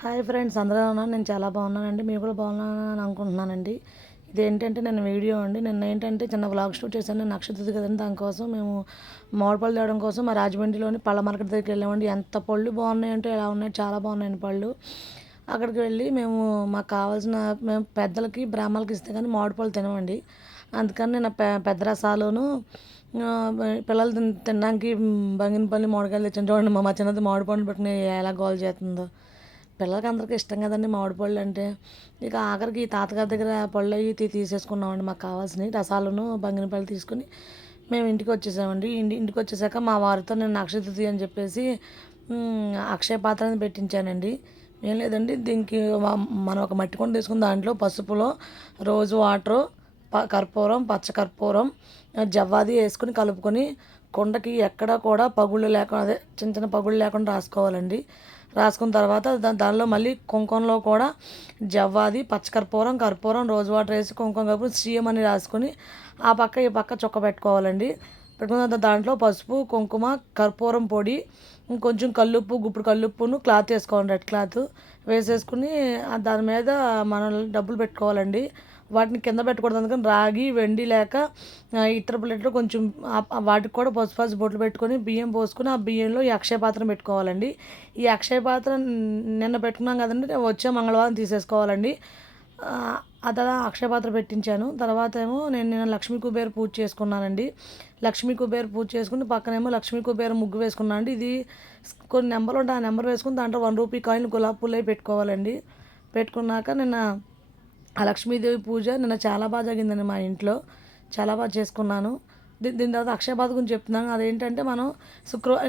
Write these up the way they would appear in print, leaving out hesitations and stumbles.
Hi friends, అందరూ ఉన్నాను. నేను చాలా బాగున్నానండి. మీరు కూడా బాగున్నానని అనుకుంటున్నానండి. ఇదేంటంటే నిన్న వీడియో అండి. నిన్న ఏంటంటే చిన్న వ్లాగ్ షూట్ చేశాను. నేను నక్షత్రం కదండి, దానికోసం మేము మామిడి పళ్ళు తేవడం కోసం మా రాజమండ్రిలోని పళ్ళ మార్కెట్ దగ్గరికి వెళ్ళామండి. ఎంత పళ్ళు బాగున్నాయంటే ఎలా ఉన్నాయి, చాలా బాగున్నాయండి పళ్ళు. అక్కడికి వెళ్ళి మాకు కావాల్సిన మేము పెద్దలకి బ్రాహ్మణులకి ఇస్తే కానీ మామిడి పళ్ళు తినమండి. అందుకని నేను పెద్ద రసాలును పిల్లలు తినడానికి బంగినపల్లి మామిడికాయలు తెచ్చాను. చూడండి మా చిన్నది మామిడి పళ్ళు పెట్టుకుని ఎలా గోల్ చేస్తుందో. పిల్లలకి అందరికీ ఇష్టం కదండి మామిడి పళ్ళు అంటే. ఇక ఆఖరికి ఈ తాతగారి దగ్గర పళ్ళు అవి తీసేసుకున్నామండి. మాకు కావాల్సినవి రసాలను బంగినపల్లి తీసుకుని మేము ఇంటికి వచ్చేసామండి. ఇంటికి వచ్చేసాక మా వారితో నేను నక్షత్రతి అని చెప్పేసి అక్షయ పాత్రని పెట్టించానండి. ఏం లేదండి, దీనికి మనం ఒక మట్టి కుండ తీసుకుని దాంట్లో పసుపులో రోజు వాటరు, కర్పూరం, పచ్చ కర్పూరం, జవ్వాది వేసుకుని కలుపుకొని కుండకి ఎక్కడ కూడా పగుళ్ళు లేకుండా, అదే చిన్న చిన్న పగుళ్ళు లేకుండా రాసుకోవాలండి. రాసుకున్న తర్వాత దానిలో మళ్ళీ కుంకుమలో కూడా జవ్వాది, పచ్చకర్పూరం, కర్పూరం, రోజు వాటర్ వేసి కుంకుమ కలుపుకొని సీఎం అని రాసుకొని ఆ పక్క ఈ పక్క చుక్క పెట్టుకోవాలండి. పెట్టుకున్న తర్వాత దాంట్లో పసుపు, కుంకుమ, కర్పూరం పొడి, ఇంకొంచెం కల్లుప్పు, గుప్పుడు కల్లుప్పును క్లాత్ వేసుకోవాలి, రెడ్ క్లాత్ వేసేసుకుని దాని మీద మనం డబ్బులు పెట్టుకోవాలండి. వాటిని కింద పెట్టకూడదు, అందుకని రాగి, వెండి లేక ఇతర ప్లేట్లో కొంచెం వాటికి కూడా పసుపు బొట్లు పెట్టుకొని బియ్యం పోసుకొని ఆ బియ్యంలో ఈ అక్షయ పాత్ర పెట్టుకోవాలండి. ఈ అక్షయ పాత్ర నిన్న పెట్టుకున్నాం కదండి, వచ్చే మంగళవారం తీసేసుకోవాలండి. అలా అక్షయ పాత్ర పెట్టించాను. తర్వాత ఏమో నేను నిన్న లక్ష్మీ కుబేర పూజ చేసుకున్నానండి. లక్ష్మీ కుబేర పూజ చేసుకుని పక్కనేమో లక్ష్మీ కుబేర ముగ్గు వేసుకున్నాను అండి. ఇది కొన్ని నెంబర్లు ఉంటాయి, ఆ నెంబర్ వేసుకుని దాంట్లో ₹1 కాయిన్ గులాబీ పూలు అవి పెట్టుకోవాలండి. పెట్టుకున్నాక నిన్న ఆ లక్ష్మీదేవి పూజ నిన్న చాలా బాగా జరిగిందండి. మా ఇంట్లో చాలా బాగా చేసుకున్నాను. దీని తర్వాత అక్షయ పాత్ర గురించి చెప్తున్నాను. అదేంటంటే మనం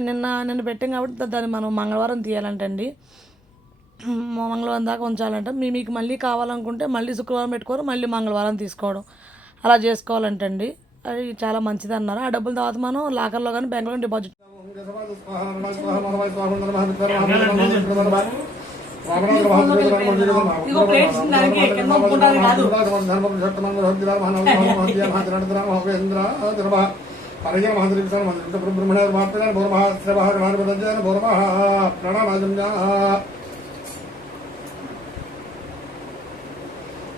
నిన్న పెట్టాం కాబట్టి దాన్ని మనం మంగళవారం తీయాలంటండి. మంగళవారం దాకా ఉంచాలంట. మీకు మళ్ళీ కావాలనుకుంటే మళ్ళీ శుక్రవారం పెట్టుకోరు, మళ్ళీ మంగళవారం తీసుకోవడం అలా చేసుకోవాలంటండి. అది చాలా మంచిది అన్నారు. ఆ డబ్బుల తర్వాత మనం లాకర్లో కానీ బ్యాంకులో డిపాజిట్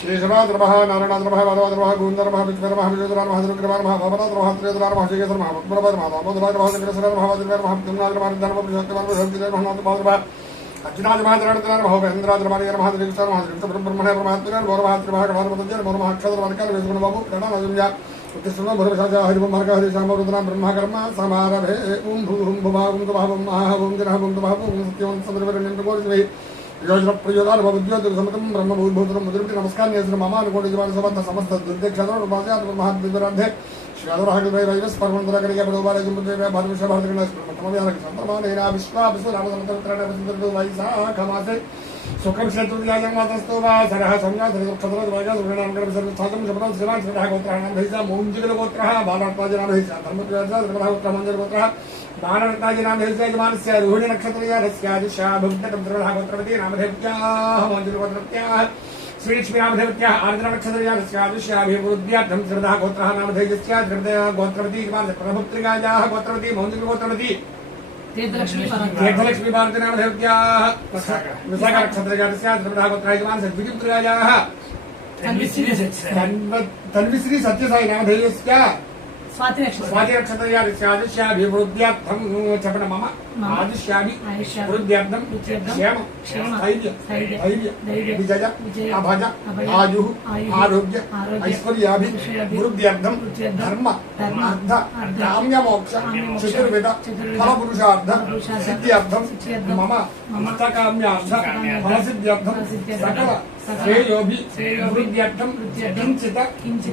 కేశవాద్రమః నారాయణాద్రమః వదవాద్రమః గోవిందర్మః విష్ణుర్మః విజయద్రమః దుర్గ్రమః భవనాద్రమః త్రేద్రమః శేషద్రమః పుత్రపద్రమః దామోదరమః శంకరశరణమః వజ్రమః ధర్మః ధర్మః శక్తిమః శక్తిమః బాద్రమః అర్జునాద్రమః ధరణద్రమః ఉపేంద్రాద్రమః నమః దివిసర్మః బ్రహ్మణే బ్రహ్మాత్మనే బోరమః గణపతజన బోరమః అక్షరవర్కాల వేసుకున్న బాబు ప్రణామజంజ ఉత్తిష్టం బోరమశాజ హరివం మార్గ హరి శ్యామ రుద్రం బ్రహ్మకర్మ సమారభే ఓం భూం భువాం తుభావం మహావం జనహవం తుభావం సత్యం సమరవరణ్యం కోరివై యోజన ప్రయోజనాలు భవద్యోతులు సమతం బ్రహ్మభూభూతులం ముద్రపతి నమస్కారం చేసిన మమ అనుకోటి జీవాల సమర్థ సమస్త దుర్దక్షణ మహాద్విరాధే శ్రీధరహగ్రై వైరస్ పరమంతరకరిగా పడవబాలజంపుత్రేవ భారతవిశ్వ భారతగణ తమవ్యాలకు సంతమానైన విశ్వాభిశ్వరామసంతరణడు వైశాఖమాసే శుక్రం శత్రుర్యాజం మాతస్తో వా సరహ సంజ్ఞాతరక్షతరద్వాజా సుగణాంకరం సర్వస్థాతం శపథం శ్రీమాన్ శ్రీధరగోత్రాణం భైసా మౌంజిగలగోత్రః బాలాత్మాజనాం భైసా ధర్మత్యాజ ధర్మరాగోత్రమంజలగోత్రః బాణరత్నాజనాం భైసా యజమానస్య రోహిణి నక్షత్రయాదస్యాదిశా భక్తకం శ్రీధరగోత్రవతి నామధేవ్యాః మౌంజిగలగోత్రవత్యాః श्रीलक्ष्मीनामधेवत्याः आर्द्रनक्षत्रयादस्यादिशाभिवृद्ध्यार्थं श्रद्धागोत्रः नामधेयस्य गोत्रवती प्रभुत्रिकायाः गोत्रवती मौञ्जिकगोत्रवती तीर्थलक्ष्मी भारतीनामधेवत्याः विशाखनक्षत्रयादस्य श्रद्धागोत्रायजमान सद्विपुत्रिकायाः तन्विश्री सत्यसाई नामधेयस्य स्वाति नक्षत्रयादस्यादिशाभिवृद्ध्यार्थं चपण मम आदिश्याभिवृद्ध्यार्थं क्षेम धैर्य विजय अभय आयु आरोग्य ऐश्वर्याभिवृद्ध्यार्थं धर्म अर्थ काम्य मोक्ष चतुर्विध फलपुरुषार्थ सिद्ध्यर्थं मम मतकाम्यार्थ फलसिद्ध्यर्थं सकल श्रेयोभिवृद्ध्यर्थं किंचित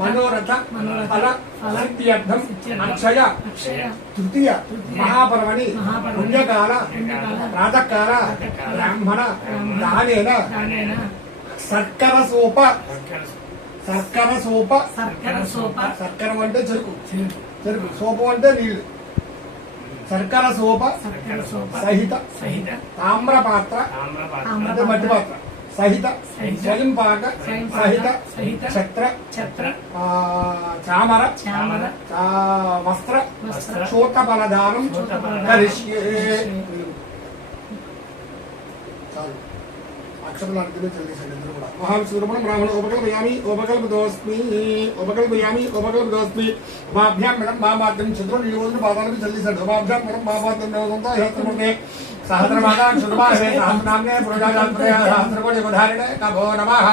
मनोरथ फल सिद्ध्यर्थं अक्षय तृतीय महापर्वणि पुण्यकाल प्रातःकाल ब्राह्मण दानेन शर्करसोप शर्कరం అంటే చెరుకు సోపు అంటే నీళ్లు శర్కరసోప సహిత తామ్రపాత్ర అంటే మట్టి పాత్ర సహిత స్వయం పాక సహిత ఛత్ర చామర వస్త్ర చోటఫలదానం కరిష్యే. అక్షరాలు అడిగితే చెల్లించండి ఇద్దరు కూడా. మహావిష్ణురమణ బ్రాహ్మణ ఉపకల్పదోస్మి మాభ్యాం మేడం మాభాద్యం చంద్రుడు నియోజన పాదాలకు చెల్లించండి. మాభ్యాం మేడం మాభాద్యం దేవతంతో హేత్రమునే సహస్రమాదా క్షుద్మాహే సహస్రనామ్నే పురుషాజాత్మనే సహస్రకోటి ఉదాహరణే నమో నమః.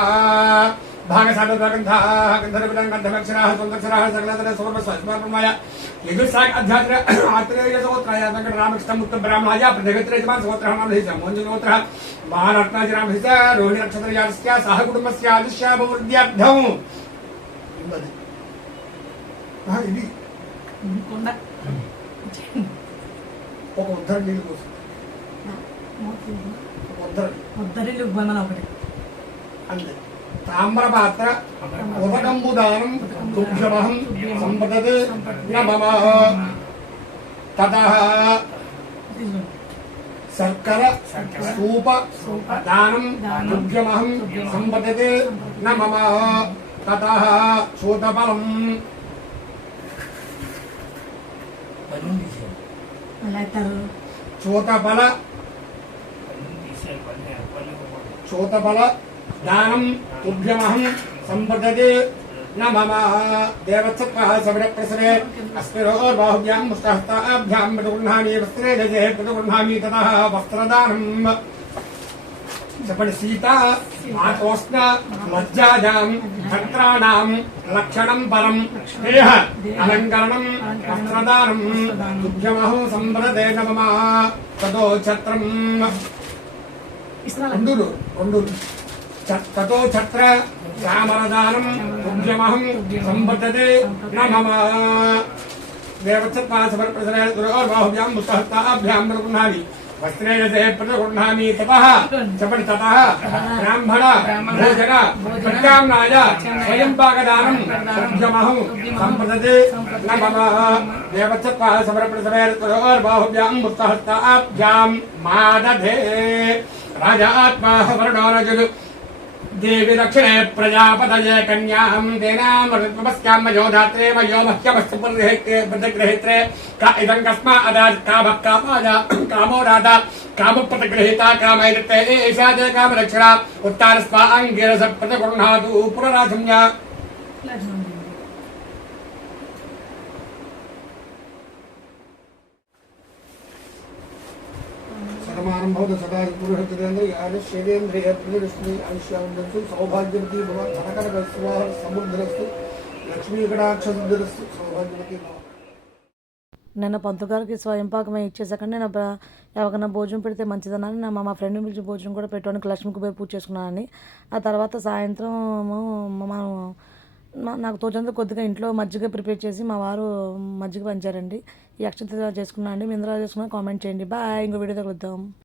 భాగశాగ్రంథాః గంధర్విదం గంధమక్షరాः సుందరక్షరాः సకలతర సోమస్వస్మాయ యజుసాక్ అధ్యాత్ర ఆత్రేయ సోత్రాయ వెంకట రామకృష్ణ ముక్త బ్రాహ్మణాయ ప్రజగత్రే జమాన సోత్రః నామధేశ మోంజ సోత్రః మహారత్నాజ రామధేశ రోహిణి నక్షత్రయాస్య సహ కుటుంబస్య ఆదిశ్యాభివృద్ధ్యర్థం. ఇది ఒక ఉద్ధరణ నీళ్ళు కోసం ఉద్ధరిల్లు బంధన ఒకటి అంతే. తామ్రపాత్ర ఉదకంబుదానం దుగ్ధమహం సంపదతే నమః. తతః శర్కర స్తూప దానం దుగ్ధమహం సంపదతే నమః. తతః చూతఫలం చూతఫల దానం తుభ్యమహం సంపదతే నమః. దేవత్సత్వః సవిరప్రసరే అస్మిరోర్బాహుభ్యాం ముష్టహస్తాభ్యాం ప్రతిగృహ్ణామి వస్త్రే గజే ప్రతిగృహ్ణామి. తతః వస్త్రదానం. చెప్పండి. సీత మాతోష్ణ లజ్జాజాం ఛత్రాణాం లక్షణం పరం దేహ అలంకరణం వస్త్రదానం తుభ్యమహం సంపదతే నమః. తతో ఛత్రం రెండు తతో ఛత్ర చామరదానం తుభ్యమహం సంపదతే నమః. దేవత్సత్వః సవిరప్రసరే గురోర్బాహుభ్యాం ముష్టహస్తాభ్యాం ప్రతిగృహ్ణామి వస్త్రే గజే ప్రతిగృహ్ణామి. తతః చెప్పండి. తతః బ్రాహ్మణ భోజన ప్రత్యామ్నాయ స్వయంపాకదానం తుభ్యమహం సంపదతే నమః. దేవత్సత్వః సవిరప్రసరే గురోర్బాహుభ్యాం ముష్టహస్తాభ్యాం మాదధే. రాజాత్మా వర్ణోరజు దేవి దక్షిణే ప్రజాపతయే కన్యాం తేనామృతమస్యామ యోధాత్రే మయో మహ్యమస్తు ప్రతిగృహేత్రే ఇదం కస్మా అదాజ్ కామకామాయ కామో రాధా కామప్రతిగృహీత కామైతే ఏషాదే కామరక్షణ ఉత్తారస్వా అంగిరస ప్రతిగృహ్ణాతు పునరాధమ్య. సమారంభం సదా పురుషేంద్రియ శైలేంద్రియ ప్రియదృష్టి ఆయుష్యానందస్తు సౌభాగ్యవతి భవ ధనకనకస్తు సముద్రస్తు లక్ష్మీకటాక్షసుద్రస్తు సౌభాగ్యవతి భవ. నిన్న పంతులు గారికి స్వయంపాకమే ఇచ్చేసాకండి నేను ఎవరికైనా భోజనం పెడితే మంచిదనని మా ఫ్రెండ్ పిలిచి భోజనం కూడా పెట్టడానికి లక్ష్మీకి పోయి పూజ చేసుకున్నానని. ఆ తర్వాత సాయంత్రం మనం నాకు తోచంత కొద్దిగా ఇంట్లో మజ్జిగ ప్రిపేర్ చేసి మా వారు మజ్జిగ పంచారండి. ఈ అక్షంత చేసుకున్నాను అండి. మీ ఇందులో చేసుకున్నా కామెంట్ చేయండి. బాయ్. ఇంకో వీడియో తగులుద్దాం.